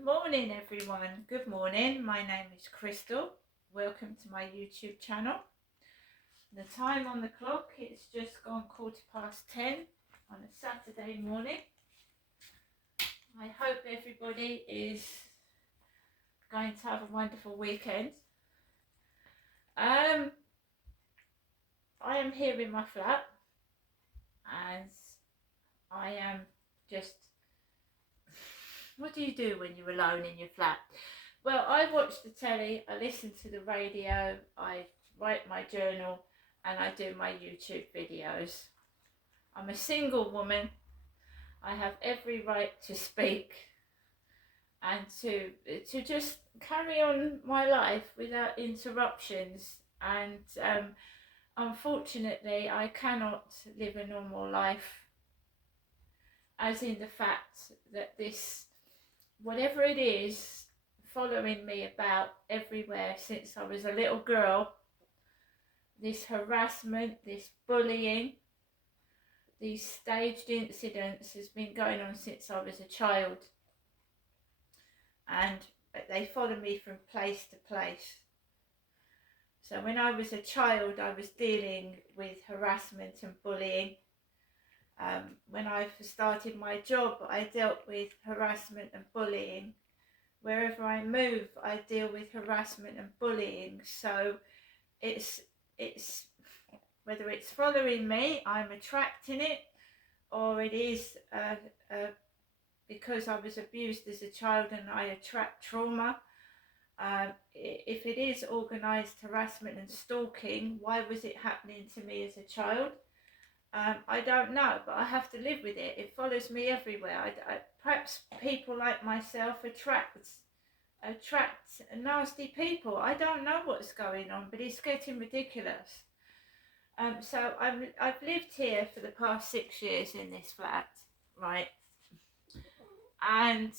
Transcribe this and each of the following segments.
Good morning, everyone. Good morning. My name is Crystal. Welcome to my YouTube channel. The time on the clock, it's just gone 10:15 on a Saturday morning. I hope everybody is going to have a wonderful weekend. I am here in my flat and I am just... What do you do when you're alone in your flat? Well, I watch the telly, I listen to the radio, I write my journal, and I do my YouTube videos. I'm a single woman. I have every right to speak and to just carry on my life without interruptions. And unfortunately, I cannot live a normal life, as in the fact that this, whatever it is, following me about everywhere since I was a little girl, this harassment, this bullying, these staged incidents has been going on since I was a child, and they follow me from place to place. So when I was a child, I was dealing with harassment and bullying. When I started my job, I dealt with harassment and bullying. Wherever I move, I deal with harassment and bullying. So it's whether it's following me, I'm attracting it, or it is because I was abused as a child and I attract trauma. If it is organised harassment and stalking, why was it happening to me as a child? I don't know, but I have to live with it. It follows me everywhere. Perhaps people like myself attract nasty people. I don't know what's going on, but it's getting ridiculous. So I've lived here for the past 6 years in this flat, right? And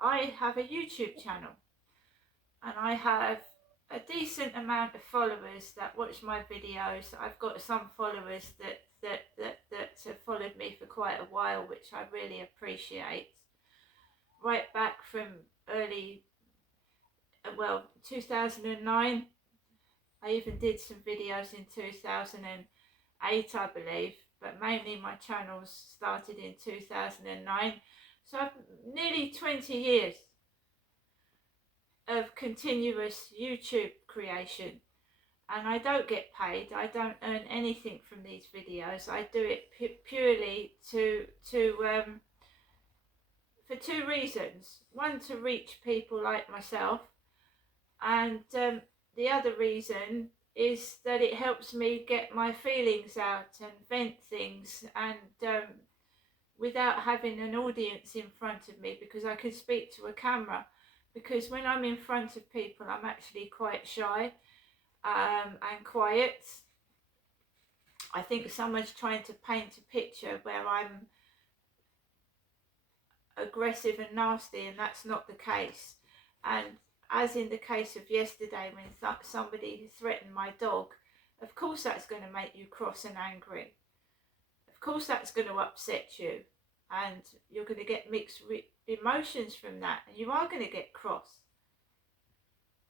I have a YouTube channel, and I have a decent amount of followers that watch my videos. I've got some followers that have followed me for quite a while, which I really appreciate. Right back from early, 2009. I even did some videos in 2008, I believe, but mainly my channels started in 2009. So I've nearly 20 years of continuous YouTube creation, and I don't get paid. I don't earn anything from these videos. I do it purely for two reasons. One, to reach people like myself, and the other reason is that it helps me get my feelings out and vent things, and without having an audience in front of me, because I can speak to a camera. Because when I'm in front of people, I'm actually quite shy and quiet. I think someone's trying to paint a picture where I'm aggressive and nasty, and that's not the case. And as in the case of yesterday, when somebody threatened my dog, of course that's going to make you cross and angry. Of course that's going to upset you, and you're going to get mixed emotions from that, and you are going to get cross.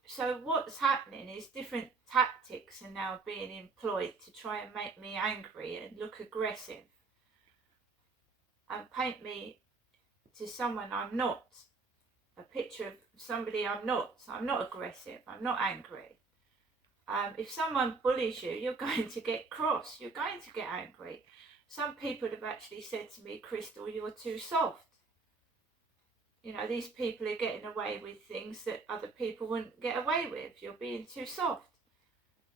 So what's happening is different tactics are now being employed to try and make me angry and look aggressive and paint me to someone I'm not. A picture of somebody I'm not. I'm not aggressive, I'm not angry. If someone bullies you, you're going to get cross, you're going to get angry. Some people have actually said to me, Crystal, you're too soft. You know, these people are getting away with things that other people wouldn't get away with. You're being too soft.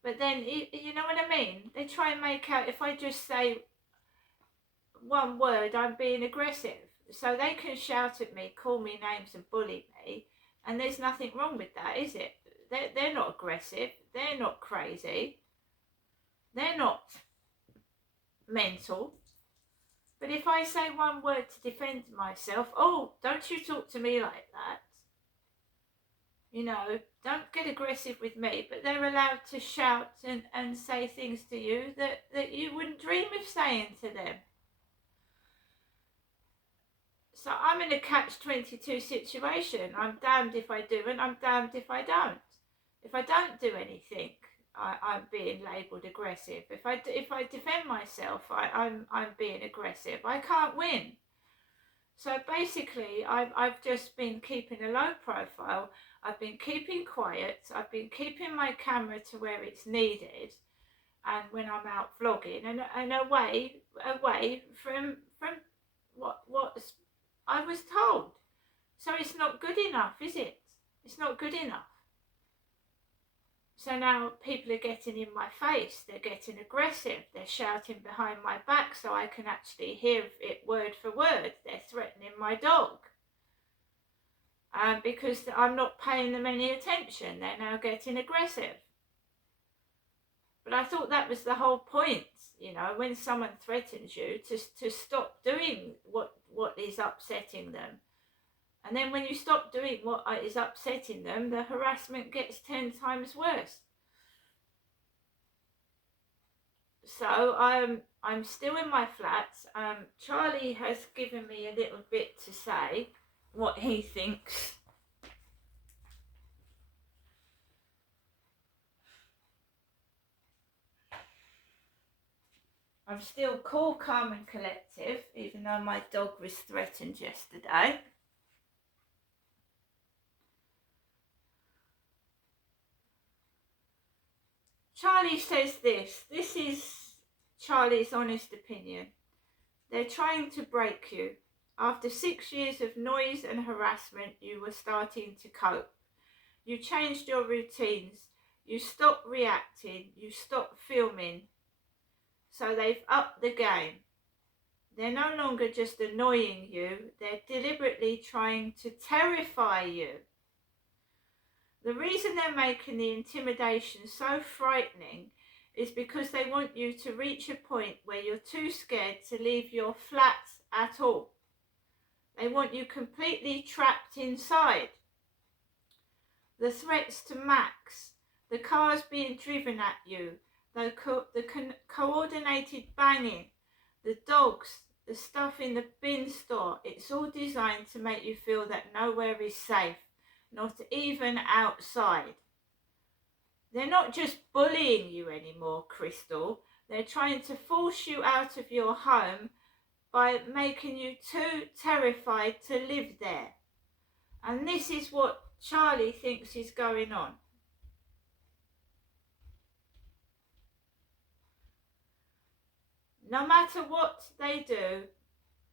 But then, you know what I mean? They try and make out if I just say one word, I'm being aggressive. So they can shout at me, call me names and bully me. And there's nothing wrong with that, is it? They're not aggressive. They're not crazy. They're not mental. But if I say one word to defend myself, oh, don't you talk to me like that. You know, don't get aggressive with me. But they're allowed to shout and say things to you that you wouldn't dream of saying to them. So I'm in a catch-22 situation. I'm damned if I do and I'm damned if I don't. If I don't do anything, I'm being labelled aggressive. If I defend myself, I'm being aggressive. I can't win. So basically, I've just been keeping a low profile. I've been keeping quiet. I've been keeping my camera to where it's needed, and when I'm out vlogging, and away from what I was told. So it's not good enough, is it? It's not good enough. So now people are getting in my face, they're getting aggressive, they're shouting behind my back so I can actually hear it word for word. They're threatening my dog. Because I'm not paying them any attention, they're now getting aggressive. But I thought that was the whole point, you know, when someone threatens you, to stop doing what is upsetting them. And then when you stop doing what is upsetting them, the harassment gets 10 times worse. So I'm still in my flat. Charlie has given me a little bit to say what he thinks. I'm still cool, calm and collective, even though my dog was threatened yesterday. Charlie says this is Charlie's honest opinion. They're trying to break you. After 6 years of noise and harassment, you were starting to cope. You changed your routines. You stopped reacting. You stopped filming. So they've upped the game. They're no longer just annoying you. They're deliberately trying to terrify you. The reason they're making the intimidation so frightening is because they want you to reach a point where you're too scared to leave your flat at all. They want you completely trapped inside. The threats to Max, the cars being driven at you, the coordinated banging, the dogs, the stuff in the bin store, it's all designed to make you feel that nowhere is safe, not even outside. They're not just bullying you anymore, Crystal. They're trying to force you out of your home by making you too terrified to live there. And this is what Charlie thinks is going on. No matter what they do,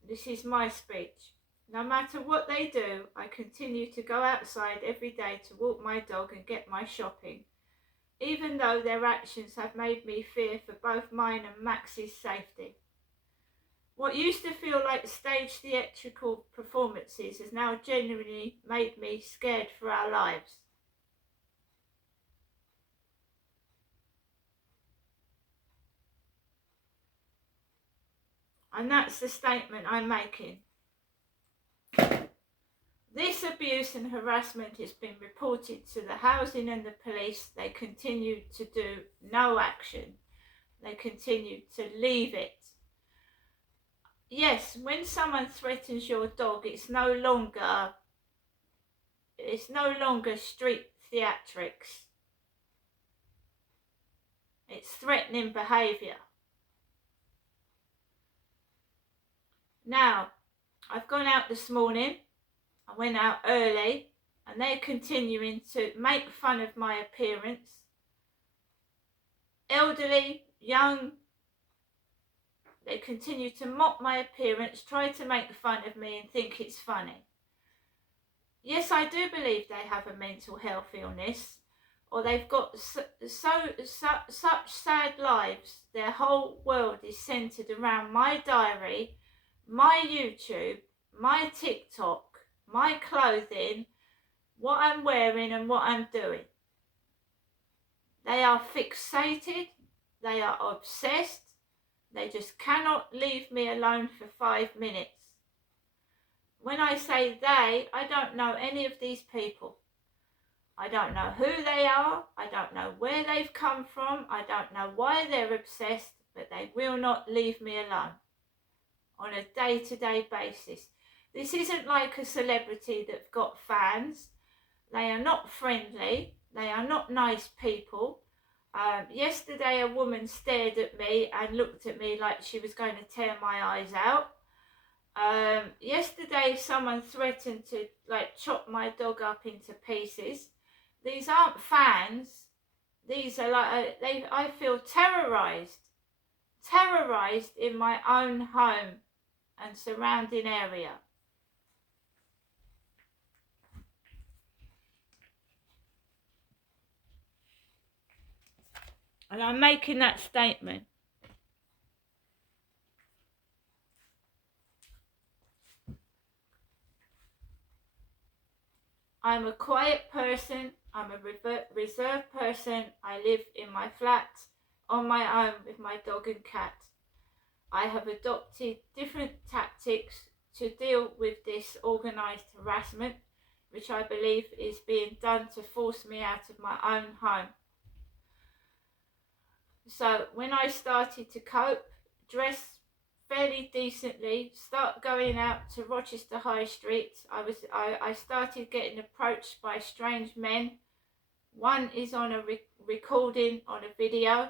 this is my speech. No matter what they do, I continue to go outside every day to walk my dog and get my shopping, even though their actions have made me fear for both mine and Max's safety. What used to feel like staged theatrical performances has now genuinely made me scared for our lives. And that's the statement I'm making. This abuse and harassment has been reported to the housing and the police. They continue to do no action. They continue to leave it. Yes, when someone threatens your dog, it's no longer street theatrics. It's threatening behaviour. Now, I've gone out this morning. I went out early and they're continuing to make fun of my appearance. Elderly, young, they continue to mock my appearance, try to make fun of me and think it's funny. Yes, I do believe they have a mental health illness, or they've got such sad lives. Their whole world is centred around my diary, my YouTube, my TikTok, my clothing, what I'm wearing and what I'm doing. They are fixated, they are obsessed, they just cannot leave me alone for 5 minutes. When I say they, I don't know any of these people. I don't know who they are, I don't know where they've come from, I don't know why they're obsessed, but they will not leave me alone on a day-to-day basis. This isn't like a celebrity that's got fans. They are not friendly. They are not nice people. Yesterday a woman stared at me and looked at me like she was going to tear my eyes out. Yesterday someone threatened to chop my dog up into pieces. These aren't fans. These are I feel terrorized in my own home and surrounding area. And I'm making that statement. I'm a quiet person. I'm a reserved person. I live in my flat on my own with my dog and cat. I have adopted different tactics to deal with this organised harassment, which I believe is being done to force me out of my own home. So when I started to cope, dress fairly decently, start going out to Rochester High Street, I started getting approached by strange men. One is on a recording on a video.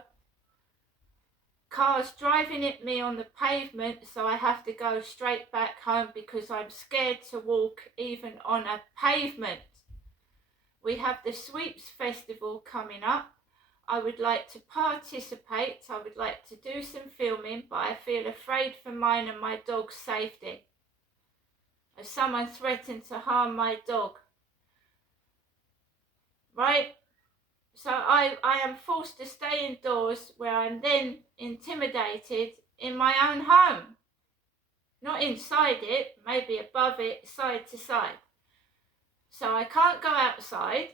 Cars driving at me on the pavement, so I have to go straight back home because I'm scared to walk even on a pavement. We have the Sweeps Festival coming up. I would like to participate. I would like to do some filming, but I feel afraid for mine and my dog's safety, as someone threatened to harm my dog. Right? So I am forced to stay indoors, where I'm then intimidated in my own home. Not inside it, maybe above it, side to side. So I can't go outside,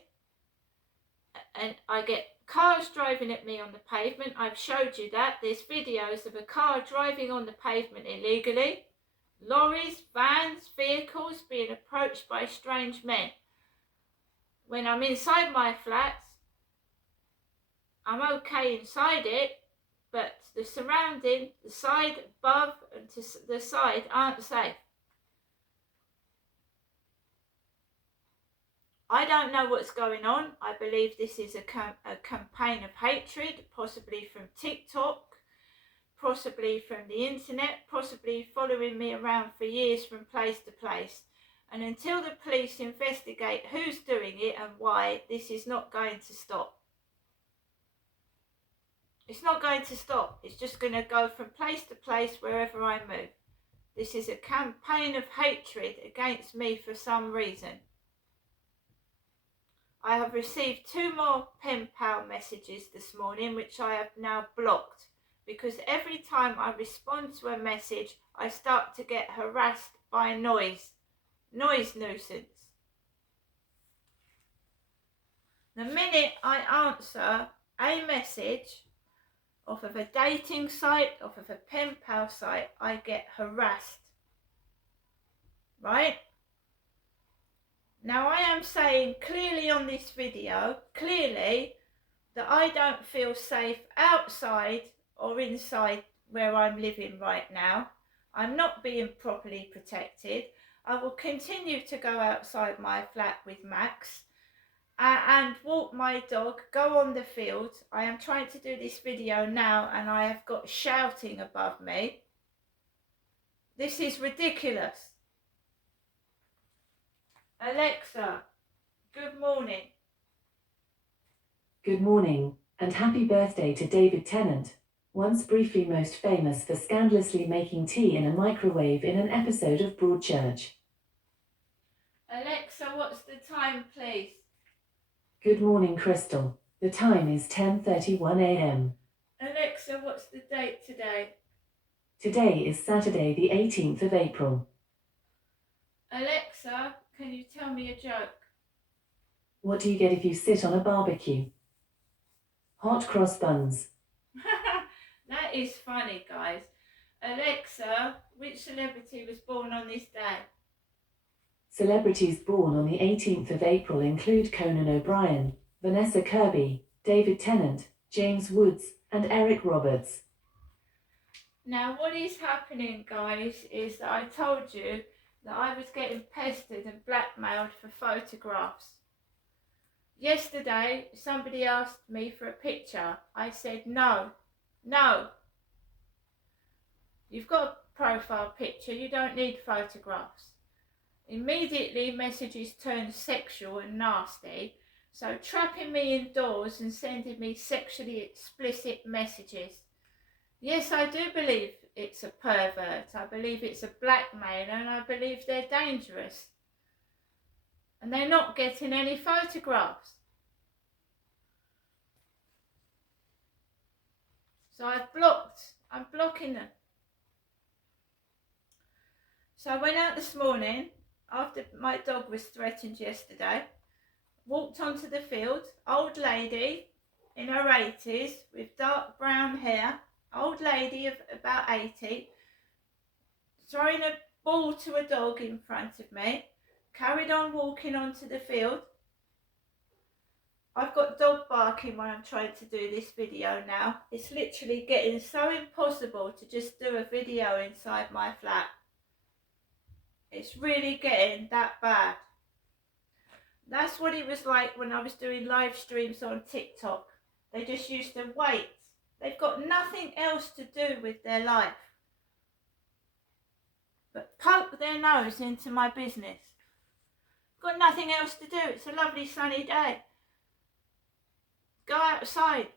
and I get cars driving at me on the pavement. I've showed you that. There's videos of a car driving on the pavement illegally. Lorries, vans, vehicles being approached by strange men. When I'm inside my flat, I'm okay inside it, but the surrounding, the side above and to the side aren't safe. I don't know what's going on. I believe this is a campaign of hatred, possibly from TikTok, possibly from the internet, possibly following me around for years from place to place. And until the police investigate who's doing it and why, this is not going to stop. It's not going to stop. It's just going to go from place to place wherever I move. This is a campaign of hatred against me for some reason. I have received 2 more pen pal messages this morning, which I have now blocked, because every time I respond to a message, I start to get harassed by noise nuisance. The minute I answer a message off of a dating site, off of a pen pal site, I get harassed. Right? Now I am saying clearly on this video, that I don't feel safe outside or inside where I'm living right now. I'm not being properly protected. I will continue to go outside my flat with Max and walk my dog, go on the field. I am trying to do this video now and I have got shouting above me. This is ridiculous. Alexa, good morning. Good morning, and happy birthday to David Tennant, once briefly most famous for scandalously making tea in a microwave in an episode of Broadchurch. Alexa, what's the time, please? Good morning, Crystal. The time is 10:31 a.m. Alexa, what's the date today? Today is Saturday, the 18th of April. Alexa, can you tell me a joke? What do you get if you sit on a barbecue? Hot cross buns. That is funny, guys. Alexa, which celebrity was born on this day? Celebrities born on the 18th of April include Conan O'Brien, Vanessa Kirby, David Tennant, James Woods, and Eric Roberts. Now, what is happening, guys, is that I told you that I was getting pestered and blackmailed for photographs. Yesterday, somebody asked me for a picture. I said, no. You've got a profile picture, you don't need photographs. Immediately, messages turned sexual and nasty, so trapping me indoors and sending me sexually explicit messages. Yes, I do believe it's a pervert. I believe it's a blackmailer, and I believe they're dangerous. And they're not getting any photographs. So I'm blocking them. So I went out this morning, after my dog was threatened yesterday, walked onto the field, old lady in her 80s with dark brown hair, old lady of about 80, throwing a ball to a dog in front of me, carried on walking onto the field. I've got dog barking when I'm trying to do this video now. It's literally getting so impossible to just do a video inside my flat. It's really getting that bad. That's what it was like when I was doing live streams on TikTok. They just used to wait. They've got nothing else to do with their life but poke their nose into my business. Got nothing else to do. It's a lovely sunny day. Go outside,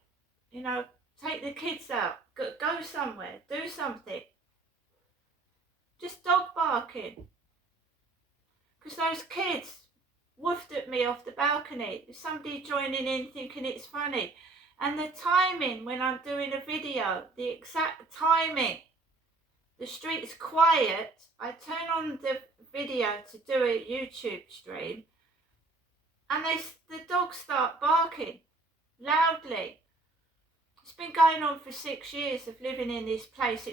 take the kids out, go somewhere, do something. Just dog barking. Because those kids woofed at me off the balcony. There's somebody joining in thinking it's funny. And the timing when I'm doing a video, the exact timing. The street's quiet. I turn on the video to do a YouTube stream, and the dogs start barking loudly. It's been going on for 6 years of living in this place.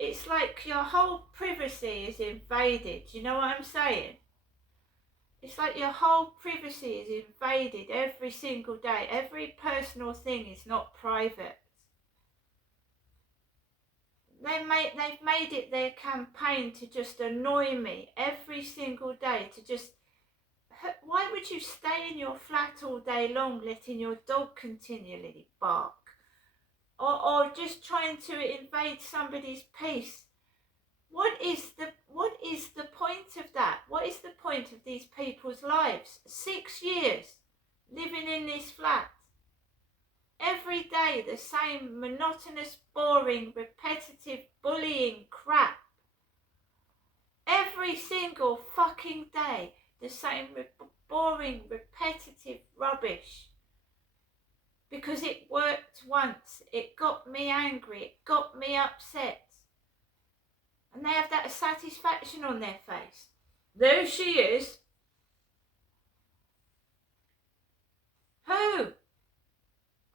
It's like your whole privacy is invaded. You know what I'm saying? It's like your whole privacy is invaded every single day. Every personal thing is not private. They've made it their campaign to just annoy me every single day, to just... Why would you stay in your flat all day long letting your dog continually bark? Or just trying to invade somebody's peace? What is the point of that? What is the point of these people's lives? 6 years living in this flat. Every day the same monotonous, boring, repetitive, bullying crap. Every single fucking day the same boring, repetitive rubbish. Because it worked once. It got me angry. It got me upset. And they have that satisfaction on their face. There she is. Who?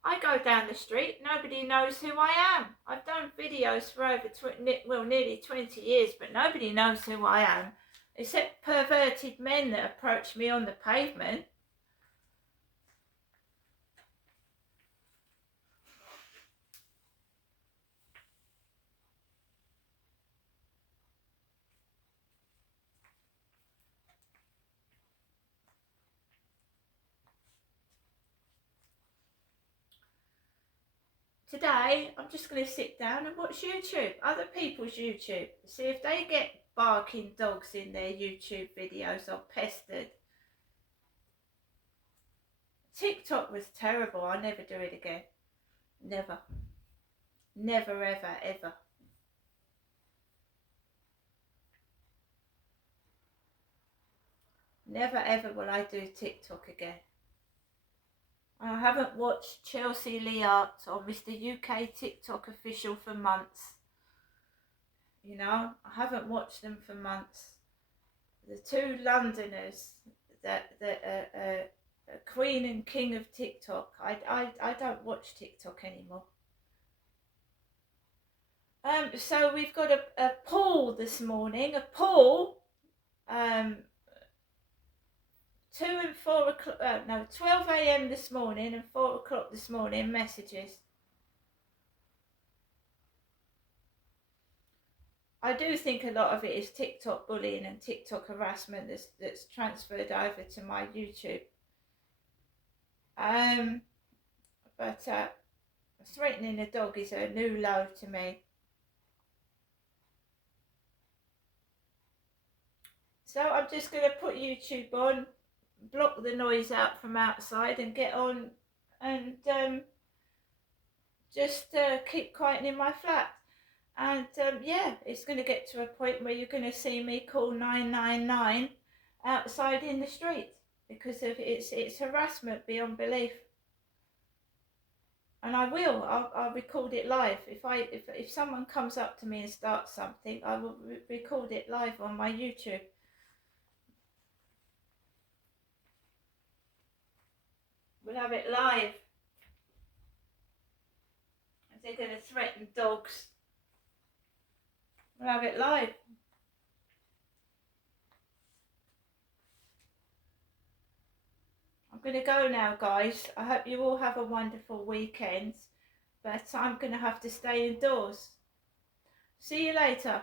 I go down the street, nobody knows who I am. I've done videos for nearly 20 years, but nobody knows who I am, except perverted men that approach me on the pavement. Today, I'm just going to sit down and watch YouTube, other people's YouTube, see if they get barking dogs in their YouTube videos or pestered. TikTok was terrible. I'll never do it again. Never. Never, ever, ever. Never, ever will I do TikTok again. I haven't watched Chelsea Leart or Mr. UK TikTok official for months. I haven't watched them for months. The two Londoners that are Queen and King of TikTok. I don't watch TikTok anymore. So we've got a poll this morning. A poll. 2 and 4 o'clock, 12 a.m. this morning and 4 o'clock this morning messages. I do think a lot of it is TikTok bullying and TikTok harassment that's transferred over to my YouTube. But threatening a dog is a new low to me. So I'm just going to put YouTube on, block the noise out from outside, and get on and just keep quiet in my flat. And yeah, it's going to get to a point where you're going to see me call 999 outside in the street, because of it's harassment beyond belief. And I will. I'll record it live. If someone comes up to me and starts something, I will record it live on my YouTube. We'll have it live. If they're going to threaten dogs, we'll have it live. I'm going to go now, guys. I hope you all have a wonderful weekend, but I'm going to have to stay indoors. See you later.